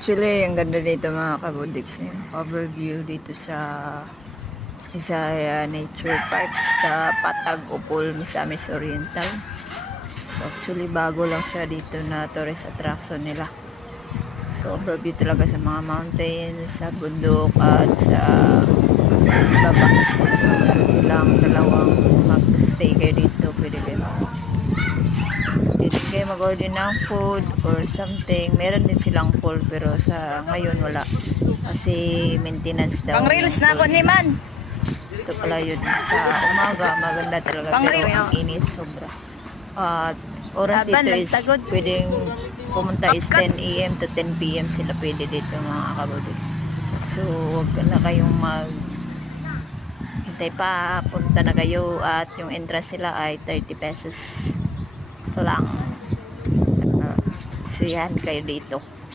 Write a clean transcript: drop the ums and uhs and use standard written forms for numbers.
Actually, ang ganda dito mga kabudiks. Overview dito sa Isaya Nature Park sa Patag, Upol, Misamis Oriental. So actually bago lang siya dito na tourist attraction nila. So overview talaga sa mga mountains, sa bundok at sa baba. So meron silang dalawang mag-stay kayo dito. Pwede kayo mag-order ng food or something. Meron din silang pool pero sa ngayon wala. Kasi maintenance daw. Pang reels na po ni Man. Ito pala yun. Sa umaga, maganda talaga. Pang Pero reels. ang init sobra. At oras Laban, dito is nagtagod. pwedeng pumunta is 10 a.m. to 10 p.m. sila pwede dito mga kabudiks. So, huwag na kayong hintay pa, punta na kayo at yung entrance sila ay 30 pesos lang. Siyahan kayo dito.